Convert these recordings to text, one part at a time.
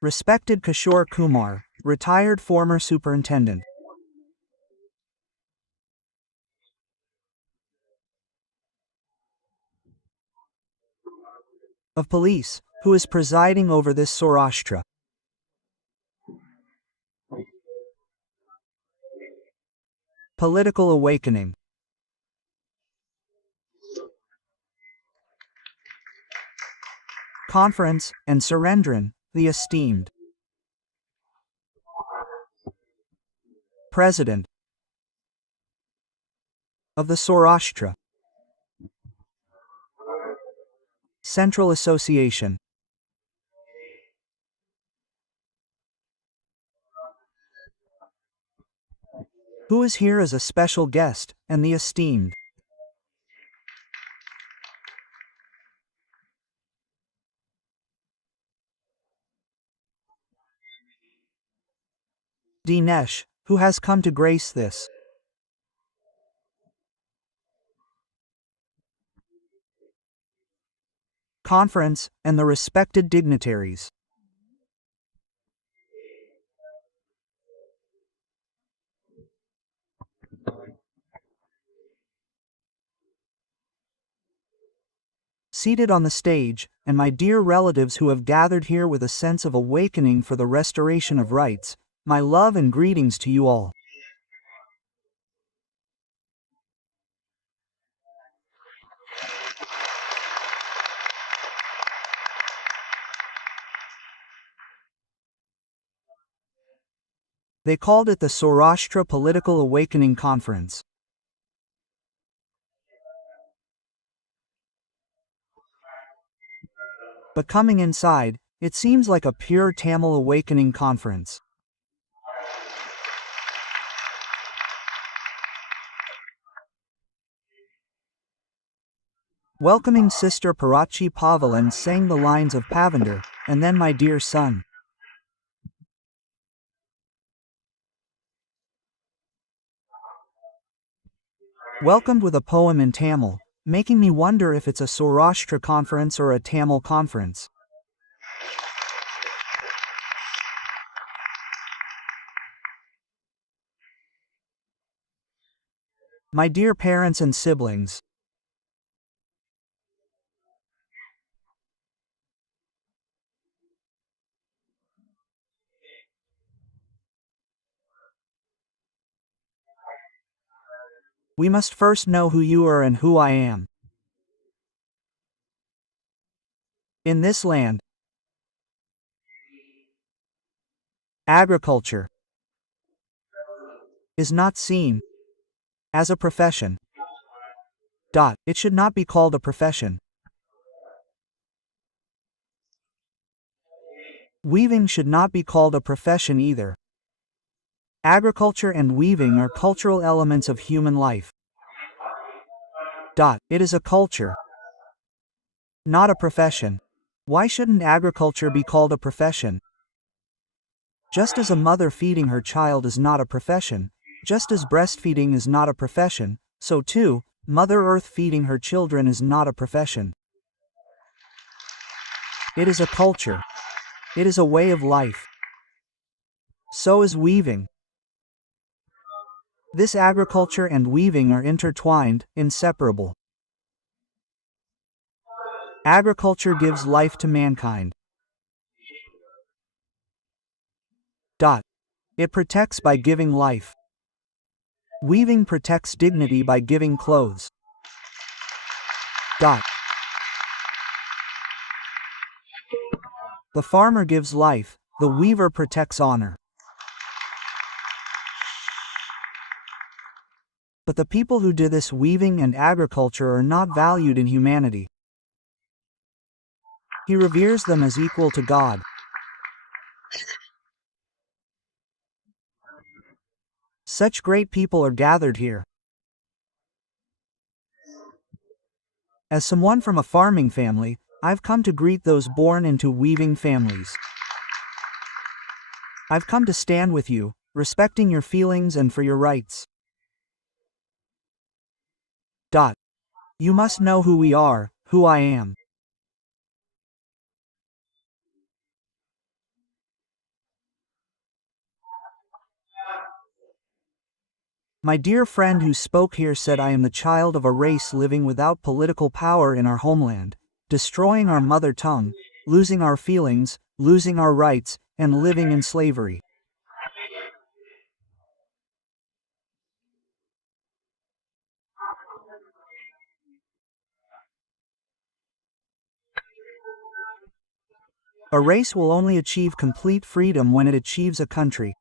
Respected Kishore Kumar, retired former superintendent of police, who is presiding over this Saurashtra political awakening. Conference, and Surendran, the esteemed President of the Saurashtra Central Association. Who is here as a special guest, and the esteemed Dinesh, who has come to grace this conference, and the respected dignitaries. Seated on the stage, and my dear relatives who have gathered here with a sense of awakening for the restoration of rights, my love and greetings to you all. They called it the Saurashtra Political Awakening Conference. But coming inside, it seems like a pure Tamil awakening conference. Welcoming Sister Parachi Pavalan sang the lines of Pavinder, and then my dear son. Welcomed with a poem in Tamil, making me wonder if it's a Saurashtra conference or a Tamil conference. My dear parents and siblings, we must first know who you are and who I am. In this land, agriculture is not seen as a profession. It should not be called a profession. Weaving should not be called a profession either. Agriculture and weaving are cultural elements of human life. It is a culture, not a profession. Why shouldn't agriculture be called a profession? Just as a mother feeding her child is not a profession, just as breastfeeding is not a profession, so too, Mother Earth feeding her children is not a profession. It is a culture. It is a way of life. So is weaving. This agriculture and weaving are intertwined, inseparable. Agriculture gives life to mankind. It protects by giving life. Weaving protects dignity by giving clothes. The farmer gives life, the weaver protects honor. But the people who do this weaving and agriculture are not valued in humanity. He reveres them as equal to God. Such great people are gathered here. As someone from a farming family, I've come to greet those born into weaving families. I've come to stand with you, respecting your feelings and for your rights. You must know who we are, who I am. My dear friend who spoke here said I am the child of a race living without political power in our homeland, destroying our mother tongue, losing our feelings, losing our rights, and living in slavery. A race will only achieve complete freedom when it achieves a country.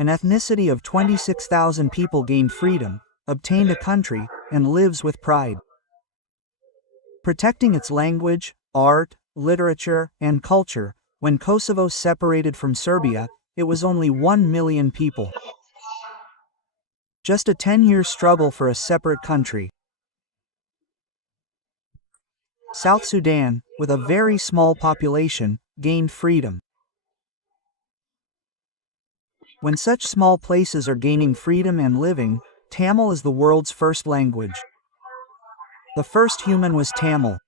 An ethnicity of 26,000 people gained freedom, obtained a country, and lives with pride. Protecting its language, art, literature, and culture. When Kosovo separated from Serbia, it was only 1 million people. Just a 10-year struggle for a separate country. South Sudan, with a very small population, gained freedom. When such small places are gaining freedom and living, Tamil is the world's first language. The first human was Tamil.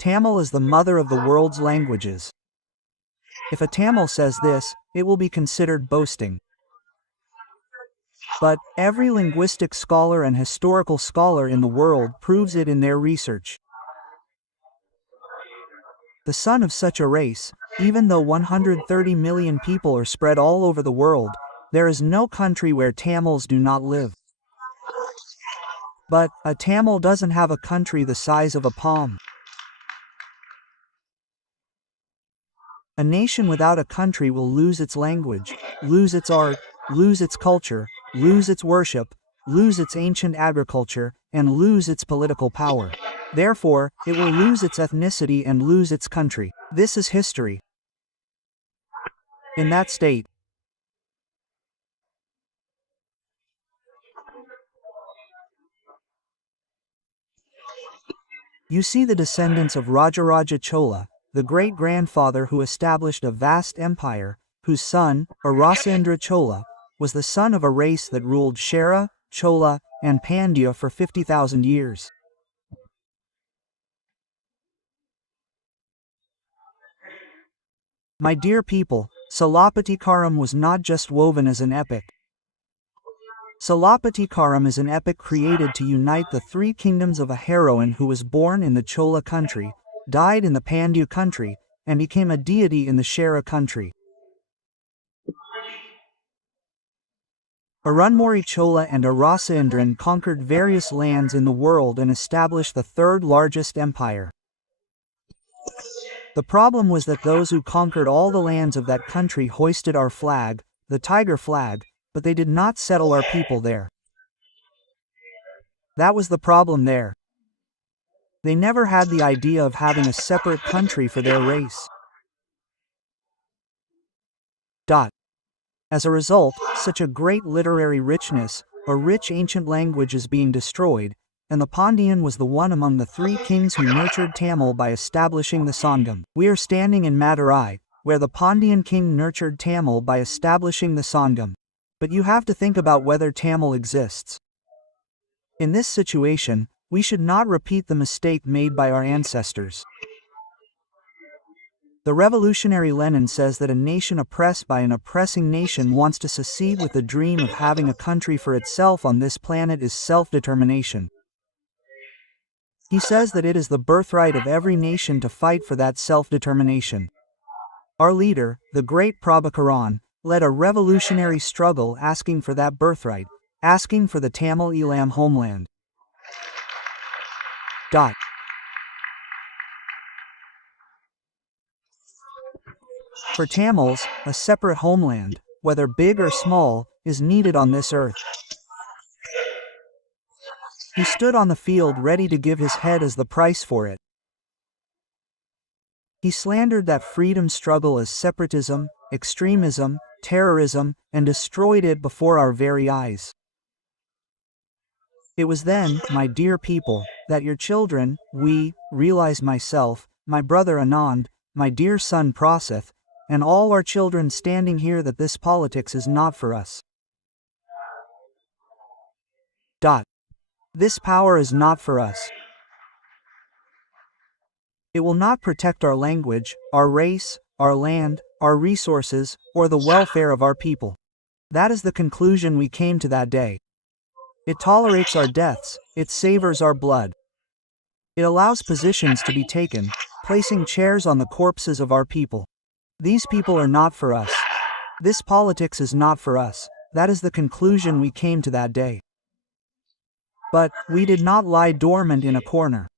Tamil is the mother of the world's languages. If a Tamil says this, it will be considered boasting. But every linguistic scholar and historical scholar in the world proves it in their research. The son of such a race, even though 130 million people are spread all over the world, there is no country where Tamils do not live. But a Tamil doesn't have a country the size of a palm. A nation without a country will lose its language, lose its art, lose its culture, lose its worship, lose its ancient agriculture, and lose its political power. Therefore, it will lose its ethnicity and lose its country. This is history. In that state, you see the descendants of Rajaraja Chola, the great-grandfather who established a vast empire, whose son, Arasendra Chola, was the son of a race that ruled Chera, Chola, and Pandya for 50,000 years. My dear people, Salapatikaram was not just woven as an epic. Salapatikaram is an epic created to unite the three kingdoms of a heroine who was born in the Chola country, died in the Pandya country, and became a deity in the Chera country. Arunmori Chola and Arasendran conquered various lands in the world and established the third largest empire. The problem was that those who conquered all the lands of that country hoisted our flag, the tiger flag, but they did not settle our people there. That was the problem there. They never had the idea of having a separate country for their race. As a result, such a great literary richness, a rich ancient language is being destroyed, and the Pandyan was the one among the three kings who nurtured Tamil by establishing the Sangam. We are standing in Madurai, where the Pandyan king nurtured Tamil by establishing the Sangam. But you have to think about whether Tamil exists. In this situation, we should not repeat the mistake made by our ancestors. The revolutionary Lenin says that a nation oppressed by an oppressing nation wants to secede with the dream of having a country for itself on this planet is self-determination. He says that it is the birthright of every nation to fight for that self-determination. Our leader, the great Prabhakaran, led a revolutionary struggle asking for that birthright, asking for the Tamil Elam homeland. For Tamils, a separate homeland, whether big or small, is needed on this earth. He stood on the field ready to give his head as the price for it. He slandered that freedom struggle as separatism, extremism, terrorism, and destroyed it before our very eyes. It was then, my dear people, that your children, we, realized myself, my brother Anand, my dear son Prasith, and all our children standing here that this politics is not for us. This power is not for us. It will not protect our language, our race, our land, our resources, or the welfare of our people. That is the conclusion we came to that day. It tolerates our deaths, it savors our blood. It allows positions to be taken, placing chairs on the corpses of our people. These people are not for us. This politics is not for us. That is the conclusion we came to that day. But we did not lie dormant in a corner.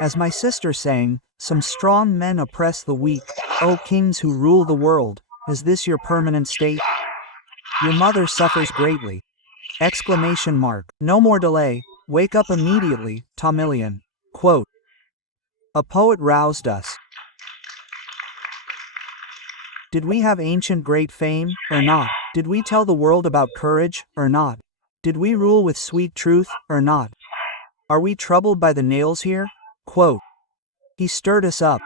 As my sister sang, some strong men oppress the weak. O kings who rule the world, is this your permanent state? Your mother suffers greatly. Exclamation mark. No more delay. Wake up immediately, Tomillion. Quote. A poet roused us. Did we have ancient great fame, or not? Did we tell the world about courage, or not? Did we rule with sweet truth, or not? Are we troubled by the nails here? Quote. He stirred us up.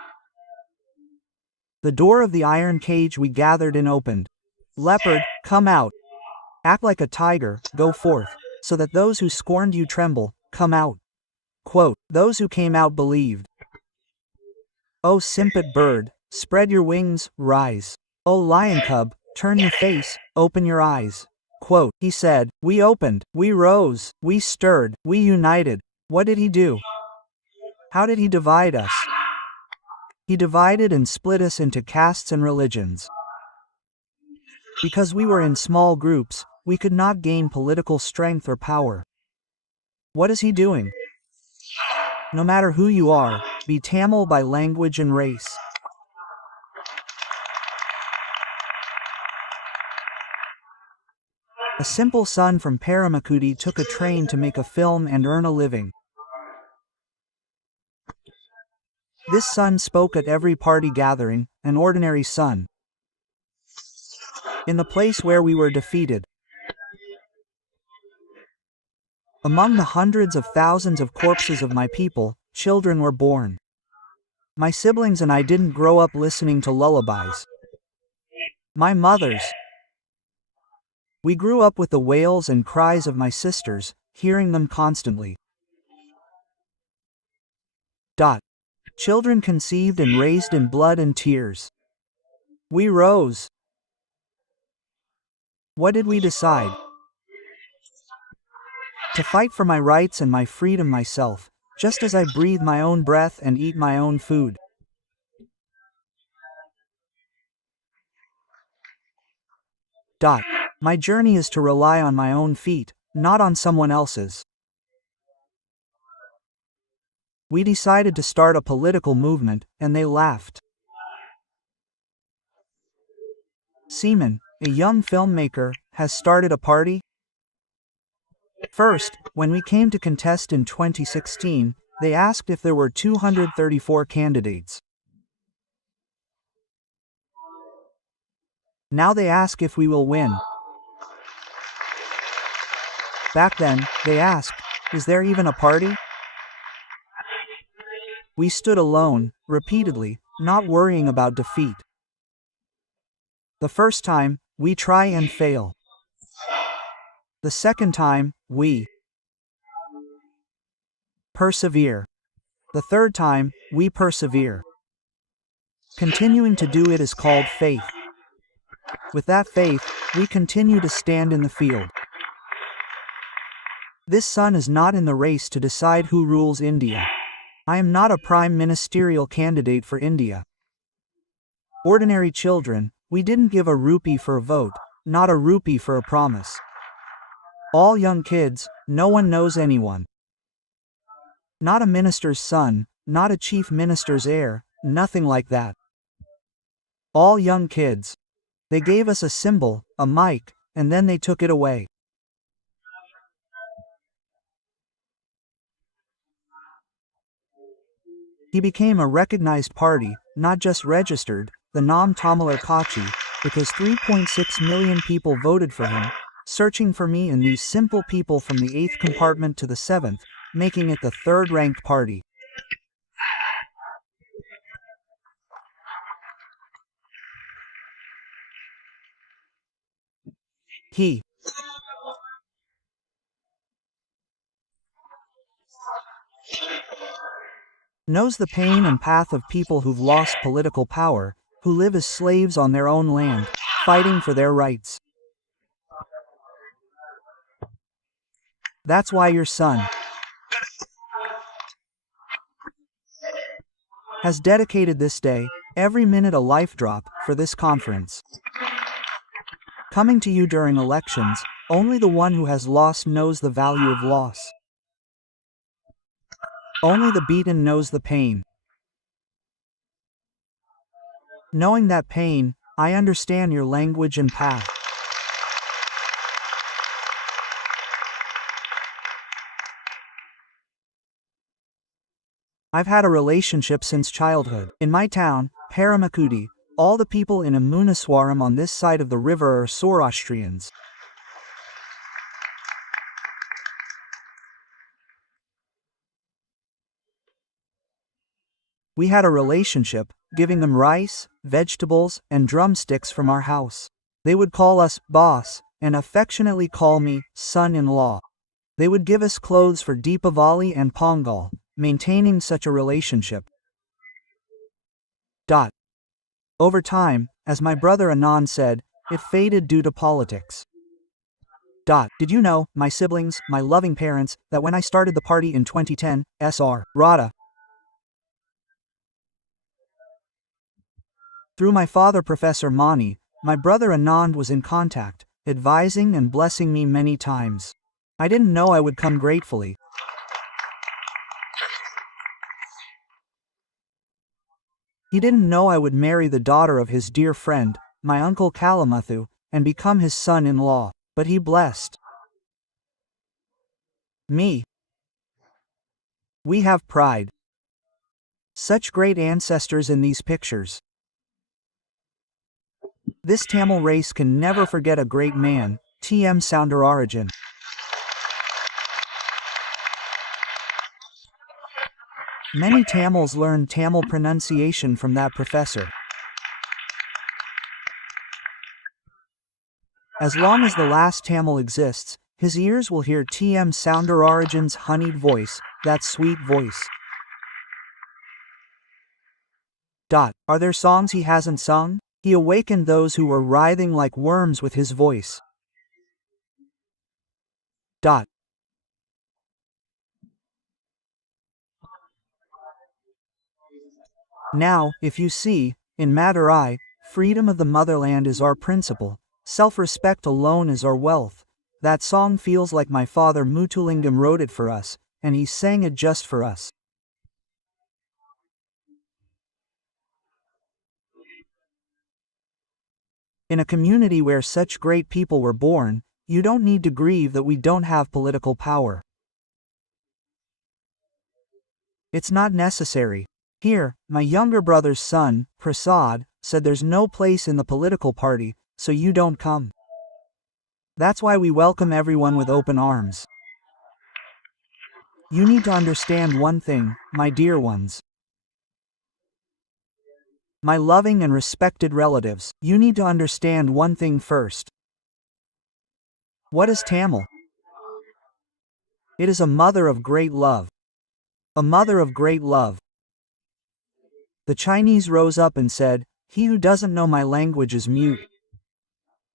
The door of the iron cage we gathered in opened. Leopard, come out. Act like a tiger, go forth, so that those who scorned you tremble, come out. Quote. Those who came out believed. O simpet bird, spread your wings, rise. O lion cub, turn your face, open your eyes. Quote. He said, we opened, we rose, we stirred, we united. What did he do? How did he divide us? He divided and split us into castes and religions. Because we were in small groups, we could not gain political strength or power. What is he doing? No matter who you are, be Tamil by language and race. A simple son from Paramakudi took a train to make a film and earn a living. This son spoke at every party gathering, an ordinary son. In the place where we were defeated. Among the hundreds of thousands of corpses of my people, children were born. My siblings and I didn't grow up listening to lullabies. My mother's. We grew up with the wails and cries of my sisters, hearing them constantly. Children conceived and raised in blood and tears. We rose. What did we decide? To fight for my rights and my freedom myself, just as I breathe my own breath and eat my own food. My journey is to rely on my own feet, not on someone else's. We decided to start a political movement, and they laughed. Seaman, a young filmmaker, has started a party. First, when we came to contest in 2016, they asked if there were 234 candidates. Now they ask if we will win. Back then, they asked, is there even a party? We stood alone, repeatedly, not worrying about defeat. The first time, we try and fail. The second time, we persevere. The third time, we persevere. Continuing to do it is called faith. With that faith, we continue to stand in the field. This son is not in the race to decide who rules India. I am not a prime ministerial candidate for India. Ordinary children, we didn't give a rupee for a vote, not a rupee for a promise. All young kids, no one knows anyone. Not a minister's son, not a chief minister's heir, nothing like that. All young kids. They gave us a symbol, a mic, and then they took it away. He became a recognized party, not just registered, the Nam Tamilar Kachi, because 3.6 million people voted for him, searching for me and these simple people from the 8th compartment to the 7th, making it the third-ranked party. He knows the pain and path of people who've lost political power, who live as slaves on their own land, fighting for their rights. That's why your son has dedicated this day, every minute a life drop, for this conference. Coming to you during elections, only the one who has lost knows the value of loss. Only the beaten knows the pain. Knowing that pain, I understand your language and path. I've had a relationship since childhood. In my town, Paramakudi, all the people in Amunaswaram on this side of the river are Zoroastrians. We had a relationship, giving them rice, vegetables, and drumsticks from our house. They would call us boss, and affectionately call me son-in-law. They would give us clothes for Deepavali and Pongal, maintaining such a relationship. Over time, as my brother Anand said, it faded due to politics. Did you know, my siblings, my loving parents, that when I started the party in 2010, Sr. Radha, through my father Professor Mani, my brother Anand was in contact, advising and blessing me many times. I didn't know I would come gratefully. He didn't know I would marry the daughter of his dear friend, my uncle Kalamathu, and become his son-in-law, but he blessed me. We have pride. Such great ancestors in these pictures. This Tamil race can never forget a great man, T.M. Soundararajan. Many Tamils learned Tamil pronunciation from that professor. As long as the last Tamil exists, his ears will hear T.M. Soundararajan's honeyed voice, that sweet voice. Are there songs he hasn't sung? He awakened those who were writhing like worms with his voice. Now, if you see, in Madurai, freedom of the motherland is our principle, self-respect alone is our wealth. That song feels like my father Mutulingam wrote it for us, and he sang it just for us. In a community where such great people were born, you don't need to grieve that we don't have political power. It's not necessary. Here, my younger brother's son, Prasad, said there's no place in the political party, so you don't come. That's why we welcome everyone with open arms. You need to understand one thing, my dear ones. My loving and respected relatives, you need to understand one thing first. What is Tamil? It is a mother of great love. A mother of great love. The Chinese rose up and said, "He who doesn't know my language is mute."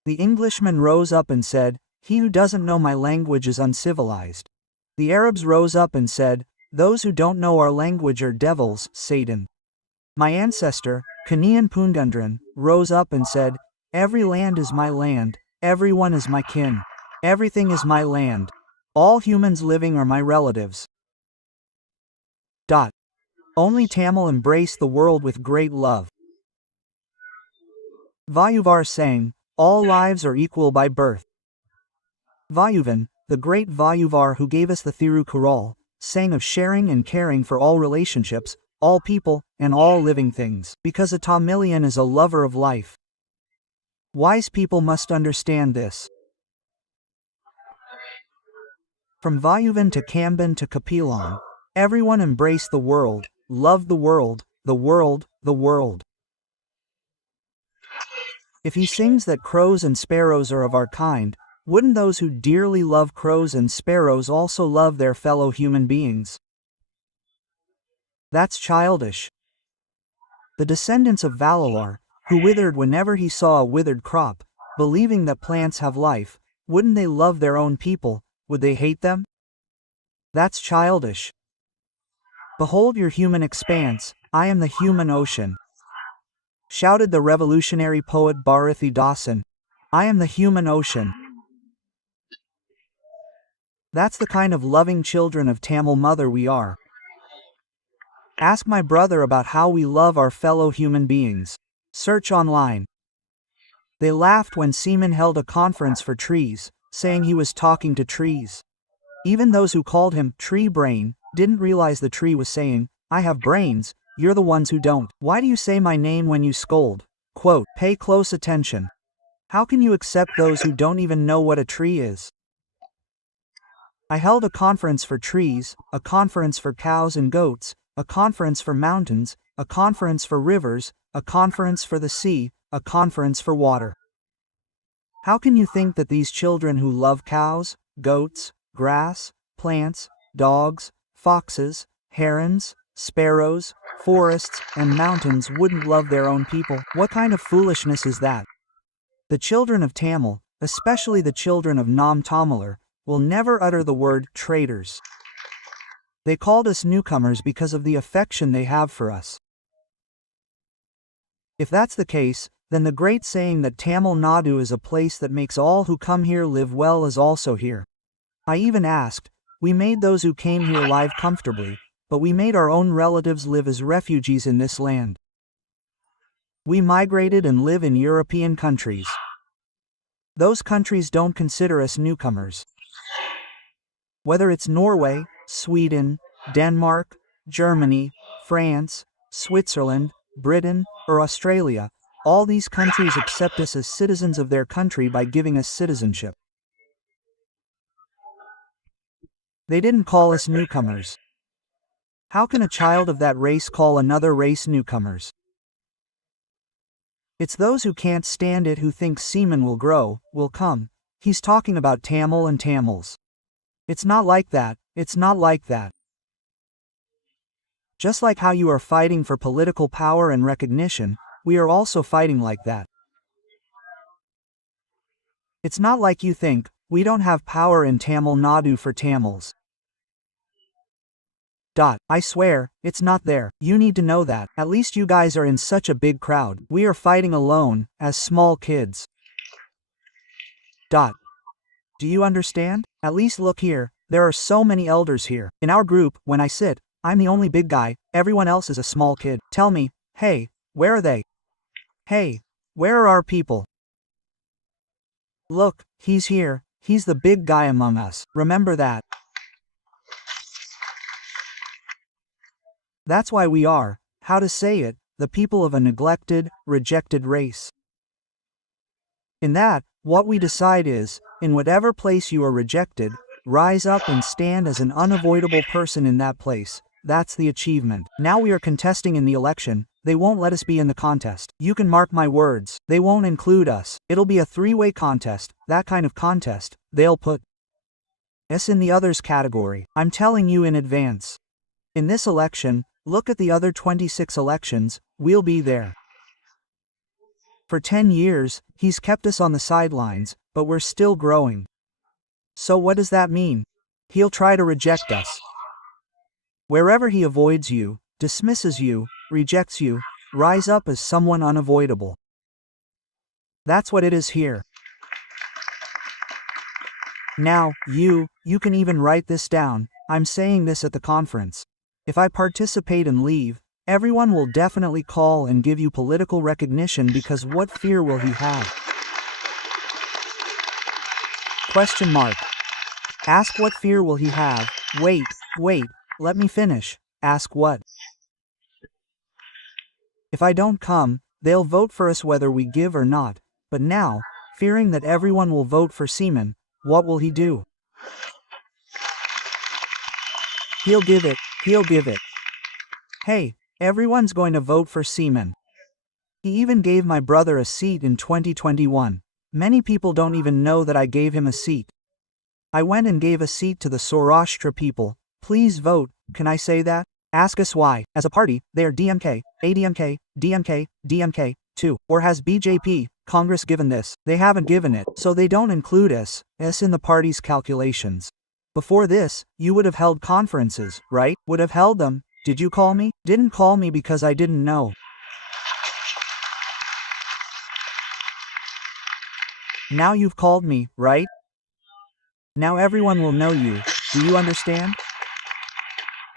The Englishman rose up and said, "He who doesn't know my language is uncivilized." The Arabs rose up and said, "Those who don't know our language are devils, Satan." My ancestor, Kanian Pungundran, rose up and said, "Every land is my land, everyone is my kin. Everything is my land. All humans living are my relatives." Only Tamil embraced the world with great love. Vayuvar sang, "All lives are equal by birth." Vayuvan, the great Vayuvar who gave us the Thirukural, sang of sharing and caring for all relationships, all people, and all living things, because a Tamilian is a lover of life. Wise people must understand this. From Vayuvan to Kamban to Kapilan, everyone embraced the world, loved the world, the world, the world. If he sings that crows and sparrows are of our kind, wouldn't those who dearly love crows and sparrows also love their fellow human beings? That's childish. The descendants of Valalar, who withered whenever he saw a withered crop, believing that plants have life. Wouldn't they love their own people? Would they hate them? That's childish. Behold your human expanse, I am the human ocean. Shouted the revolutionary poet Bharathi Dasan. I am the human ocean. That's the kind of loving children of Tamil mother we are. Ask my brother about how we love our fellow human beings. Search online. They laughed when Seaman held a conference for trees, saying he was talking to trees. Even those who called him tree brain didn't realize the tree was saying, I have brains, you're the ones who don't. Why do you say my name when you scold? Quote, pay close attention. How can you accept those who don't even know what a tree is? I held a conference for trees, a conference for cows and goats, a conference for mountains, a conference for rivers, a conference for the sea, a conference for water. How can you think that these children who love cows, goats, grass, plants, dogs, foxes, herons, sparrows, forests, and mountains wouldn't love their own people? What kind of foolishness is that? The children of Tamil, especially the children of Nam Tamilar, will never utter the word traitors. They called us newcomers because of the affection they have for us. If that's the case, then the great saying that Tamil Nadu is a place that makes all who come here live well is also here. I even asked, we made those who came here live comfortably, but we made our own relatives live as refugees in this land. We migrated and live in European countries. Those countries don't consider us newcomers. Whether it's Norway, Sweden, Denmark, Germany, France, Switzerland, Britain, or Australia, all these countries accept us as citizens of their country by giving us citizenship. They didn't call us newcomers. How can a child of that race call another race newcomers? It's those who can't stand it who think seamen will grow, will come. He's talking about Tamil and Tamils. It's not like that, it's not like that. Just like how you are fighting for political power and recognition, we are also fighting like that. It's not like you think, we don't have power in Tamil Nadu for Tamils. I swear, it's not there. You need to know that. At least you guys are in such a big crowd. We are fighting alone, as small kids. Do you understand? At least look here, there are so many elders here. In our group, when I sit, I'm the only big guy, everyone else is a small kid. Tell me, hey, where are they? Hey, where are our people? Look, he's here, he's the big guy among us. Remember that. That's why we are, how to say it, the people of a neglected, rejected race. In that, what we decide is, in whatever place you are rejected, rise up and stand as an unavoidable person in that place. That's the achievement. Now we are contesting in the election, they won't let us be in the contest. You can mark my words, they won't include us. It'll be a three-way contest, that kind of contest, they'll put us in the others category. I'm telling you in advance. In this election, look at the other 26 elections, we'll be there. For 10 years, he's kept us on the sidelines, but we're still growing. So what does that mean? He'll try to reject us. Wherever he avoids you, dismisses you, rejects you, rise up as someone unavoidable. That's what it is here. Now, you can even write this down, I'm saying this at the conference. If I participate and leave, everyone will definitely call and give you political recognition because what fear will he have? Question mark. Ask what fear will he have? Wait, let me finish. Ask what? If I don't come, they'll vote for us whether we give or not. But now, fearing that everyone will vote for Seaman, what will he do? He'll give it. Hey, everyone's going to vote for Seaman. He even gave my brother a seat in 2021. Many people don't even know that I gave him a seat. I went and gave a seat to the Saurashtra people. Please vote, can I say that? Ask us why. As a party, they are DMK, ADMK, DMK, DMK, too. Or has BJP, Congress given this? They haven't given it, so they don't include us in the party's calculations. Before this, you would have held conferences, right? Would have held them. Did you call me? Didn't call me because I didn't know. Now you've called me, right? Now everyone will know you. Do you understand?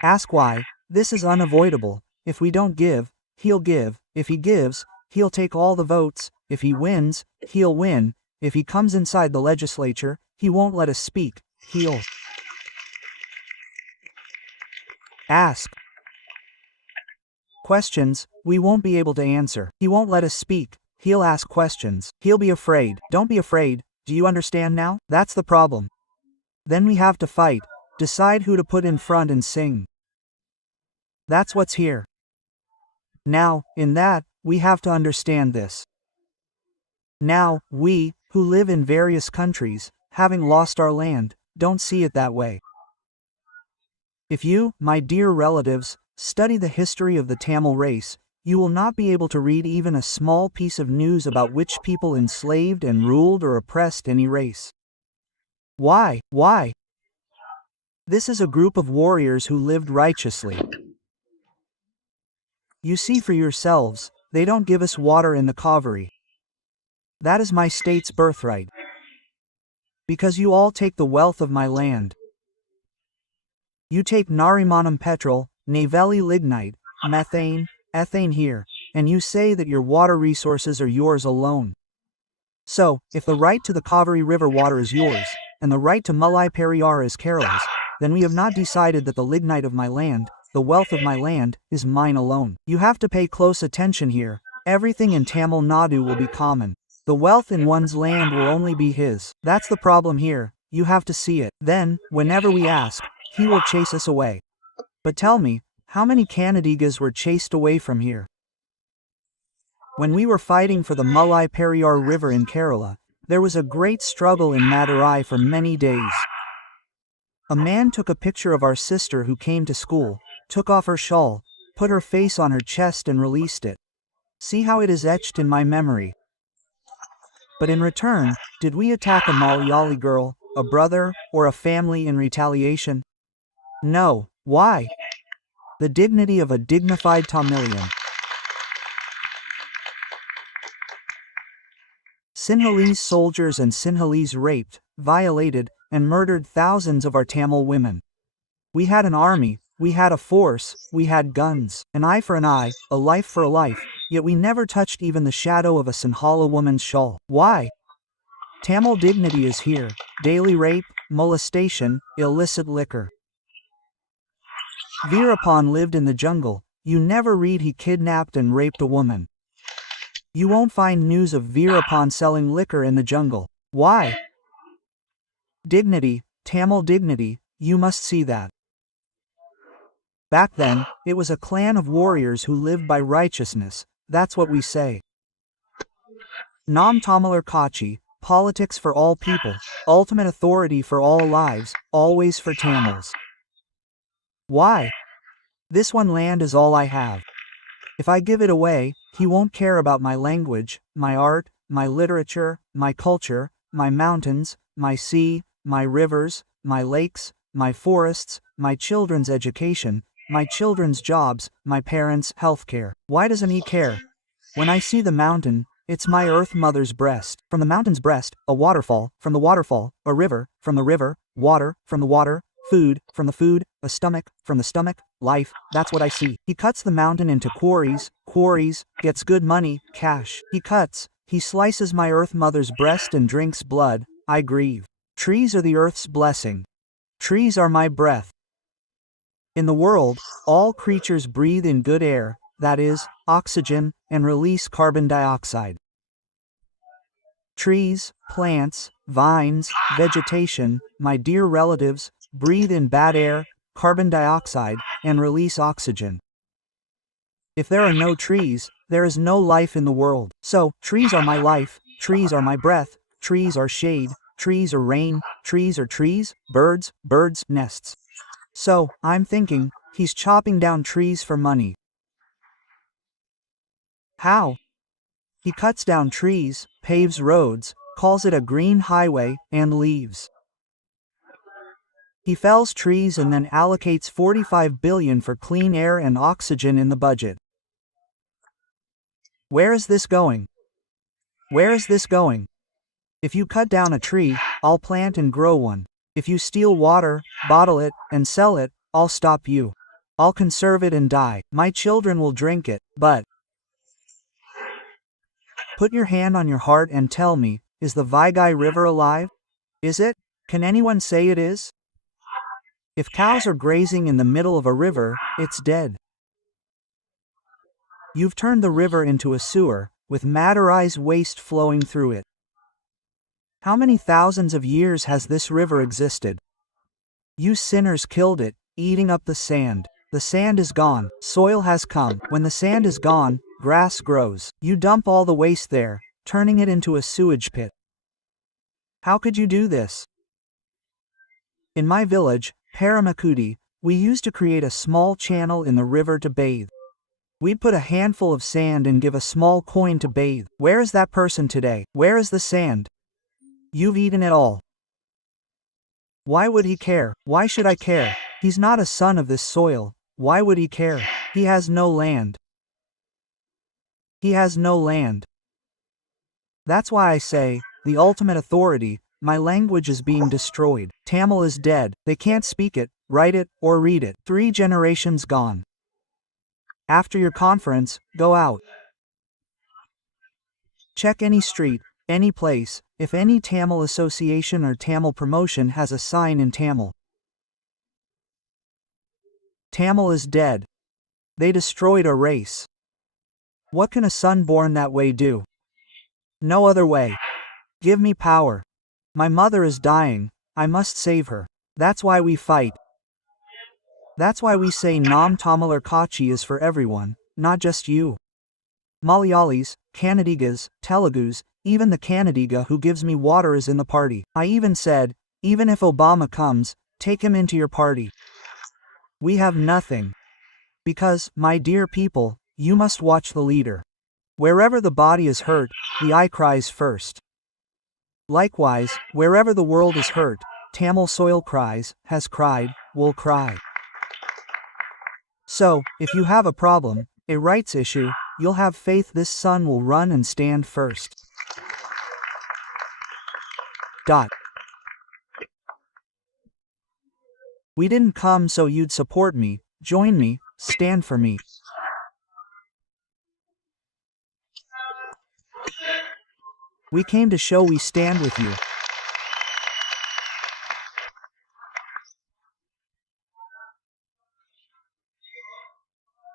Ask why. This is unavoidable. If we don't give, he'll give. If he gives, he'll take all the votes. If he wins, he'll win. If he comes inside the legislature, he won't let us speak. He'll ask questions we won't be able to answer. He won't let us speak. He'll ask questions. He'll be afraid. Don't be afraid. Do you understand now? That's the problem. Then we have to fight. Decide who to put in front and sing. That's what's here. Now, in that, we have to understand this. Now, we, who live in various countries, having lost our land, don't see it that way. If you, my dear relatives, study the history of the Tamil race, you will not be able to read even a small piece of news about which people enslaved and ruled or oppressed any race. Why? Why? This is a group of warriors who lived righteously. You see for yourselves, they don't give us water in the Kaveri. That is my state's birthright. Because you all take the wealth of my land. You take Narimanam petrol, Neyveli lignite, methane, ethane here, and you say that your water resources are yours alone. So, if the right to the Kaveri River water is yours, and the right to Mullai Periyar is Kerala's, then we have not decided that the lignite of my land, the wealth of my land, is mine alone. You have to pay close attention here. Everything in Tamil Nadu will be common. The wealth in one's land will only be his. That's the problem here. You have to see it. Then, whenever we ask, he will chase us away. But tell me, how many Kannadigas were chased away from here? When we were fighting for the Mullai Periyar River in Kerala, there was a great struggle in Madurai for many days. A man took a picture of our sister who came to school, took off her shawl, put her face on her chest and released it. See how it is etched in my memory. But in return, did we attack a Malayali girl, a brother, or a family in retaliation? No. Why? The dignity of a dignified Tamilian. Sinhalese soldiers and Sinhalese raped, violated, and murdered thousands of our Tamil women. We had an army, we had a force, we had guns, an eye for an eye, a life for a life, yet we never touched even the shadow of a Sinhala woman's shawl. Why? Tamil dignity is here. Daily rape, molestation, illicit liquor. Veerappan lived in the jungle. You never read he kidnapped and raped a woman. You won't find news of Veerappan selling liquor in the jungle. Why? Dignity, Tamil dignity, you must see that. Back then, it was a clan of warriors who lived by righteousness, that's what we say. Nam Tamilar Kachi, politics for all people, ultimate authority for all lives, always for Tamils. Why? This one land is all I have. If I give it away, he won't care about my language, my art, my literature, my culture, my mountains, my sea, my rivers, my lakes, my forests, my children's education, my children's jobs, my parents' healthcare. Why doesn't he care? When I see the mountain, it's my earth mother's breast. From the mountain's breast, a waterfall, from the waterfall, a river, from the river, water, from the water, food, from the food, a stomach, from the stomach, life, that's what I see. He cuts the mountain into quarries, gets good money, cash. He slices my earth mother's breast and drinks blood, I grieve. Trees are the earth's blessing. Trees are my breath. In the world, all creatures breathe in good air, that is, oxygen, and release carbon dioxide. Trees, plants, vines, vegetation, my dear relatives, breathe in bad air, carbon dioxide, and release oxygen. If there are no trees, there is no life in the world. So, trees are my life, trees are my breath, trees are shade, trees are rain, trees are trees, birds, nests. So, I'm thinking, he's chopping down trees for money. How? He cuts down trees, paves roads, calls it a green highway, and leaves. He fells trees and then allocates 45 billion for clean air and oxygen in the budget. Where is this going? Where is this going? If you cut down a tree, I'll plant and grow one. If you steal water, bottle it, and sell it, I'll stop you. I'll conserve it and die. My children will drink it, but put your hand on your heart and tell me, is the Vaigai River alive? Is it? Can anyone say it is? If cows are grazing in the middle of a river, it's dead. You've turned the river into a sewer, with Madurai's waste flowing through it. How many thousands of years has this river existed? You sinners killed it, eating up the sand. The sand is gone, soil has come. When the sand is gone, grass grows. You dump all the waste there, turning it into a sewage pit. How could you do this? In my village, Paramakudi, we used to create a small channel in the river to bathe. We'd put a handful of sand and give a small coin to bathe. Where is that person today? Where is the sand? You've eaten it all. Why would he care? Why should I care? He's not a son of this soil. Why would he care? He has no land. He has no land. That's why I say, the ultimate authority, my language is being destroyed. Tamil is dead. They can't speak it, write it, or read it. 3 generations gone. After your conference, go out. Check any street, any place, if any Tamil association or Tamil promotion has a sign in Tamil. Tamil is dead. They destroyed a race. What can a son born that way do? No other way. Give me power. My mother is dying, I must save her. That's why we fight. That's why we say Nam Tamil or Kachi is for everyone, not just you. Malayalis, Kannadigas, Telugus, even the Kannadiga who gives me water is in the party. I even said, even if Obama comes, take him into your party. We have nothing. Because, my dear people, you must watch the leader. Wherever the body is hurt, the eye cries first. Likewise, wherever the world is hurt, Tamil soil cries, has cried, will cry. So, if you have a problem, a rights issue, you'll have faith this son will run and stand first. We didn't come so you'd support me, join me, stand for me. We came to show we stand with you.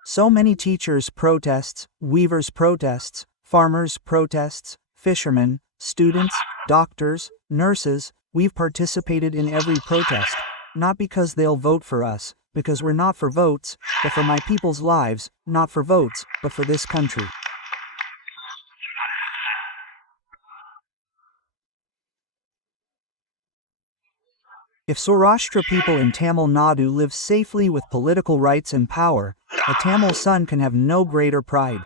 So many teachers protests, weavers protests, farmers protests, fishermen, students, doctors, nurses, we've participated in every protest, not because they'll vote for us, because we're not for votes, but for my people's lives, not for votes, but for this country. If Saurashtra people in Tamil Nadu live safely with political rights and power, a Tamil son can have no greater pride.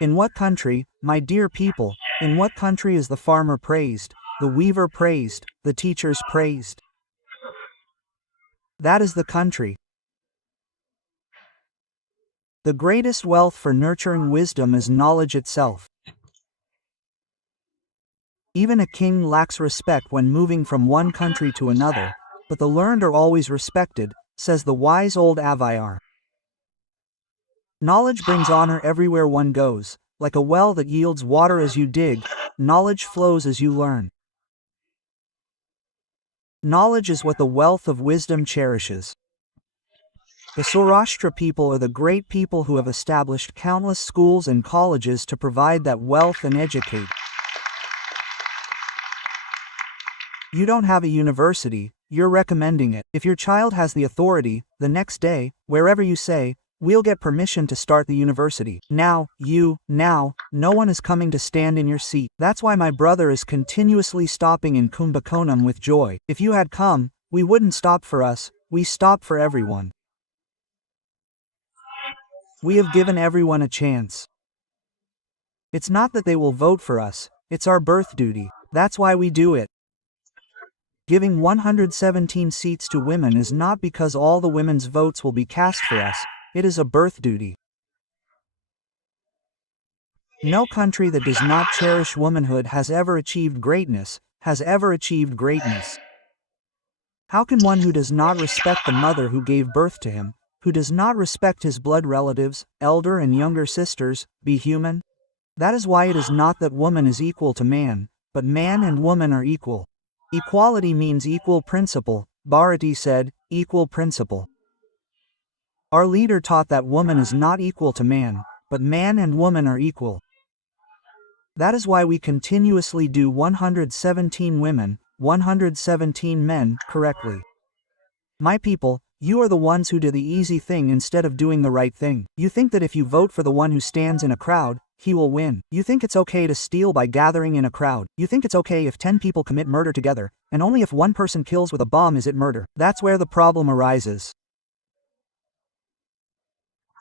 In what country, my dear people, in what country is the farmer praised, the weaver praised, the teachers praised? That is the country. The greatest wealth for nurturing wisdom is knowledge itself. Even a king lacks respect when moving from one country to another, but the learned are always respected, says the wise old Aviyar. Knowledge brings honor everywhere one goes, like a well that yields water as you dig, knowledge flows as you learn. Knowledge is what the wealth of wisdom cherishes. The Saurashtra people are the great people who have established countless schools and colleges to provide that wealth and educate. You don't have a university, you're recommending it. If your child has the authority, the next day, wherever you say, we'll get permission to start the university. Now, no one is coming to stand in your seat. That's why my brother is continuously stopping in Kumbakonam with joy. If you had come, we wouldn't stop for us, we stop for everyone. We have given everyone a chance. It's not that they will vote for us, it's our birth duty. That's why we do it. Giving 117 seats to women is not because all the women's votes will be cast for us, it is a birth duty. No country that does not cherish womanhood has ever achieved greatness. How can one who does not respect the mother who gave birth to him, who does not respect his blood relatives, elder and younger sisters, be human? That is why it is not that woman is equal to man, but man and woman are equal. Equality means equal principle, Bharati said, equal principle. Our leader taught that woman is not equal to man, but man and woman are equal. That is why we continuously do 117 women, 117 men, correctly. My people, you are the ones who do the easy thing instead of doing the right thing. You think that if you vote for the one who stands in a crowd, he will win. You think it's okay to steal by gathering in a crowd. You think it's okay if 10 people commit murder together, and only if one person kills with a bomb is it murder. That's where the problem arises.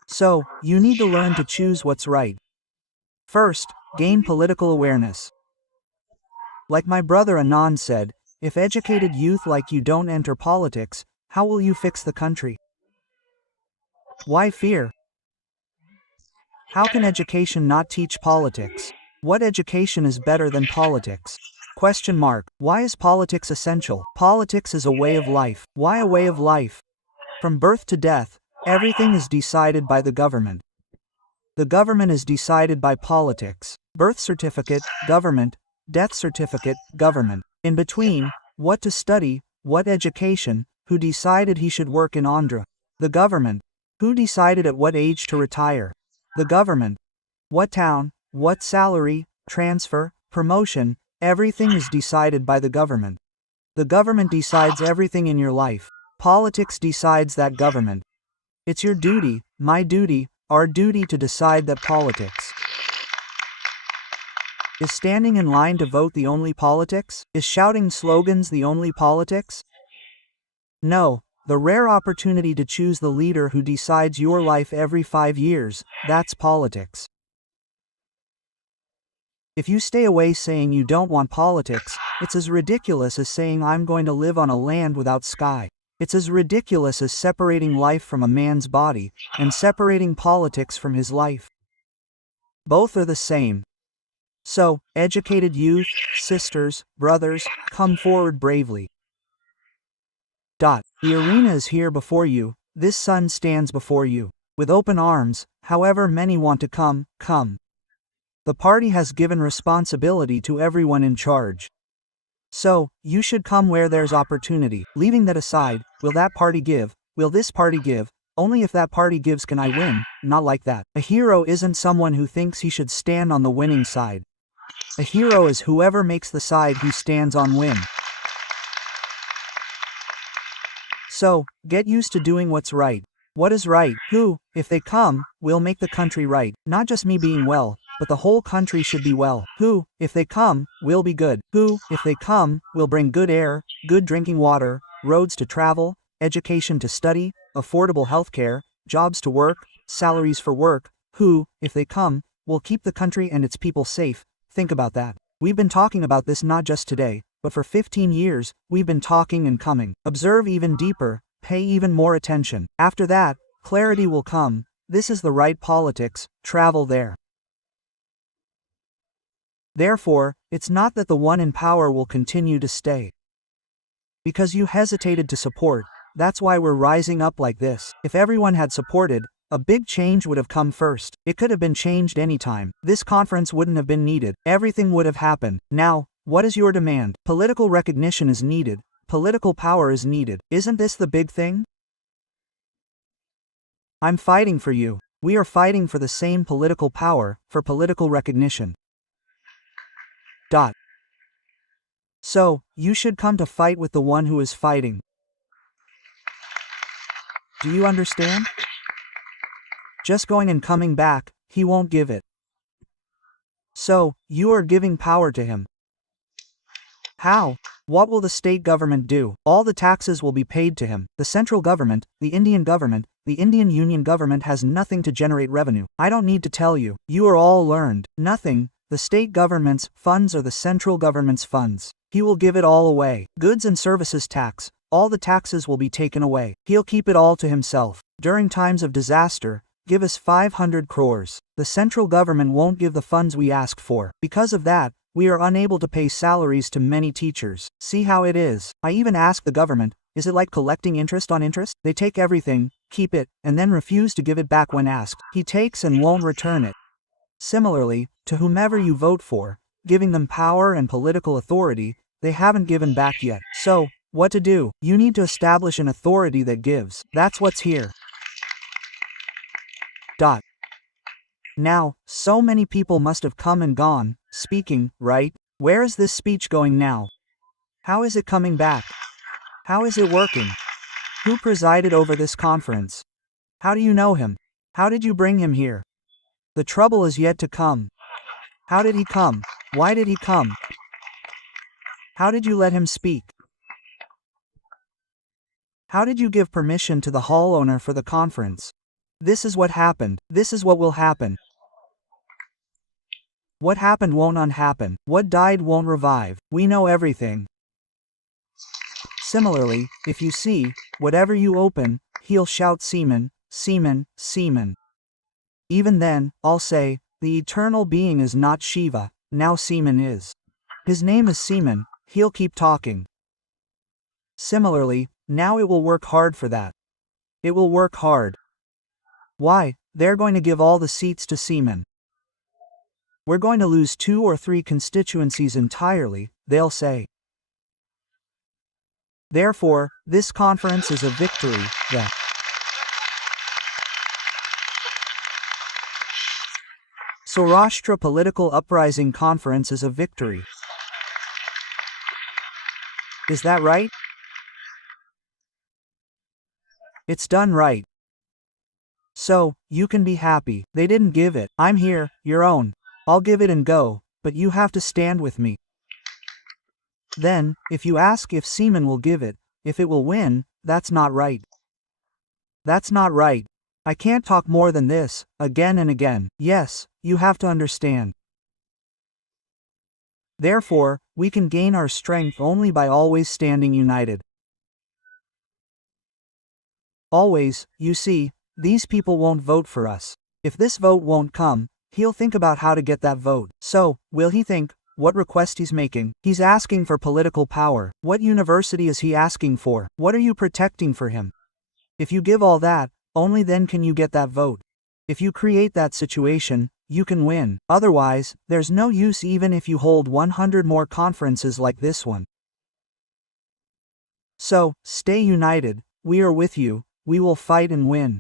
So, you need to learn to choose what's right. First, gain political awareness. Like my brother Anand said, if educated youth like you don't enter politics, how will you fix the country? Why fear? How can education not teach politics? What education is better than politics? Question mark. Why is politics essential? Politics is a way of life. Why a way of life? From birth to death, everything is decided by the government. The government is decided by politics. Birth certificate, government. Death certificate, government. In between, what to study, what education, who decided he should work in Andhra? The government. Who decided at what age to retire? The government. What town, what salary, transfer, promotion, everything is decided by the government. The government decides everything in your life. Politics decides that government. It's your duty, my duty, our duty to decide that politics. Is standing in line to vote the only politics? Is shouting slogans the only politics? No, the rare opportunity to choose the leader who decides your life every 5 years, that's politics. If you stay away saying you don't want politics, it's as ridiculous as saying I'm going to live on a land without sky. It's as ridiculous as separating life from a man's body, and separating politics from his life. Both are the same. So, educated youth, sisters, brothers, come forward bravely. The arena is here before you, this sun stands before you. With open arms, however many want to come, come. The party has given responsibility to everyone in charge. So, you should come where there's opportunity. Leaving that aside, will that party give, will this party give, only if that party gives can I win, not like that. A hero isn't someone who thinks he should stand on the winning side. A hero is whoever makes the side he stands on win. So, get used to doing what's right. What is right? Who, if they come, will make the country right. Not just me being well, but the whole country should be well. Who, if they come, will be good. Who, if they come, will bring good air, good drinking water, roads to travel, education to study, affordable healthcare, jobs to work, salaries for work. Who, if they come, will keep the country and its people safe. Think about that. We've been talking about this not just today, but for 15 years, we've been talking and coming. Observe even deeper, pay even more attention. After that, clarity will come. This is the right politics, travel there. Therefore, it's not that the one in power will continue to stay. Because you hesitated to support, that's why we're rising up like this. If everyone had supported, a big change would have come first. It could have been changed anytime. This conference wouldn't have been needed. Everything would have happened. Now, what is your demand? Political recognition is needed. Political power is needed. Isn't this the big thing? I'm fighting for you. We are fighting for the same political power, for political recognition. So, you should come to fight with the one who is fighting. Do you understand? Just going and coming back, he won't give it. So, you are giving power to him. How? What will the state government do? All the taxes will be paid to him. The central government, the Indian government, the Indian Union government has nothing to generate revenue. I don't need to tell you. You are all learned. Nothing. The state government's funds are the central government's funds. He will give it all away. Goods and services tax. All the taxes will be taken away. He'll keep it all to himself. During times of disaster, give us 500 crores. The central government won't give the funds we asked for. Because of that, we are unable to pay salaries to many teachers. See how it is. I even asked the government, is it like collecting interest on interest? They take everything, keep it, and then refuse to give it back when asked. He takes and won't return it. Similarly, to whomever you vote for, giving them power and political authority, they haven't given back yet. So, what to do? You need to establish an authority that gives. That's what's here. Now, so many people must have come and gone, speaking, right? Where is this speech going now? How is it coming back? How is it working? Who presided over this conference? How do you know him? How did you bring him here? The trouble is yet to come. How did he come? Why did he come? How did you let him speak? How did you give permission to the hall owner for the conference? This is what happened. This is what will happen. What happened won't unhappen. What died won't revive. We know everything. Similarly, if you see, whatever you open, he'll shout seeman, seeman, seeman. Even then, I'll say, the eternal being is not Shiva, now seeman is. His name is seeman, he'll keep talking. Similarly, now it will work hard for that. It will work hard. Why? They're going to give all the seats to seamen. We're going to lose 2 or 3 constituencies entirely, they'll say. Therefore, this conference is a victory. The Saurashtra Political Uprising Conference is a victory. Is that right? It's done right. So, you can be happy. They didn't give it. I'm here, your own. I'll give it and go, but you have to stand with me. Then, if you ask if seaman will give it, if it will win, that's not right. That's not right. I can't talk more than this, again and again. Yes, you have to understand. Therefore, we can gain our strength only by always standing united. Always, you see, these people won't vote for us. If this vote won't come, he'll think about how to get that vote. So, will he think, what request he's making? He's asking for political power. What university is he asking for? What are you protecting for him? If you give all that, only then can you get that vote. If you create that situation, you can win. Otherwise, there's no use even if you hold 100 more conferences like this one. So, stay united, we are with you, we will fight and win.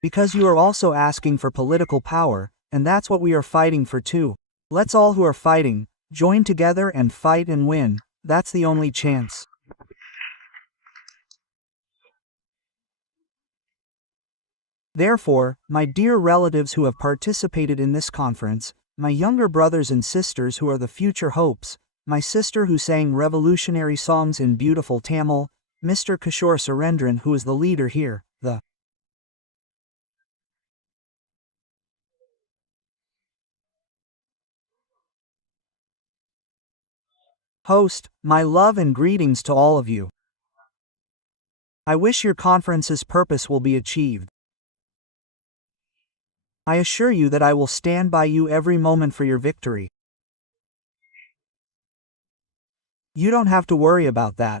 Because you are also asking for political power, and that's what we are fighting for too. Let's all who are fighting, join together and fight and win, that's the only chance. Therefore, my dear relatives who have participated in this conference, my younger brothers and sisters who are the future hopes, my sister who sang revolutionary songs in beautiful Tamil, Mr. Kishore Surendran who is the leader here, the host, my love and greetings to all of you. I wish your conference's purpose will be achieved. I assure you that I will stand by you every moment for your victory. You don't have to worry about that.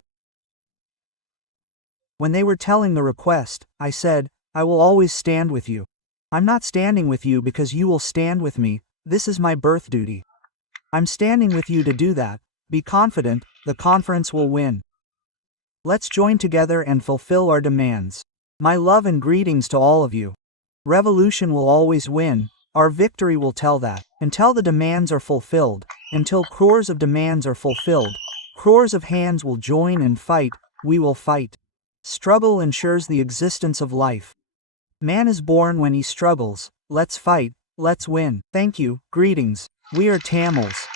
When they were telling the request, I said, I will always stand with you. I'm not standing with you because you will stand with me, this is my birth duty. I'm standing with you to do that. Be confident, the conference will win. Let's join together and fulfill our demands. My love and greetings to all of you. Revolution will always win, our victory will tell that. Until the demands are fulfilled, until crores of demands are fulfilled, crores of hands will join and fight, we will fight. Struggle ensures the existence of life. Man is born when he struggles, let's fight, let's win. Thank you, greetings, we are Tamils.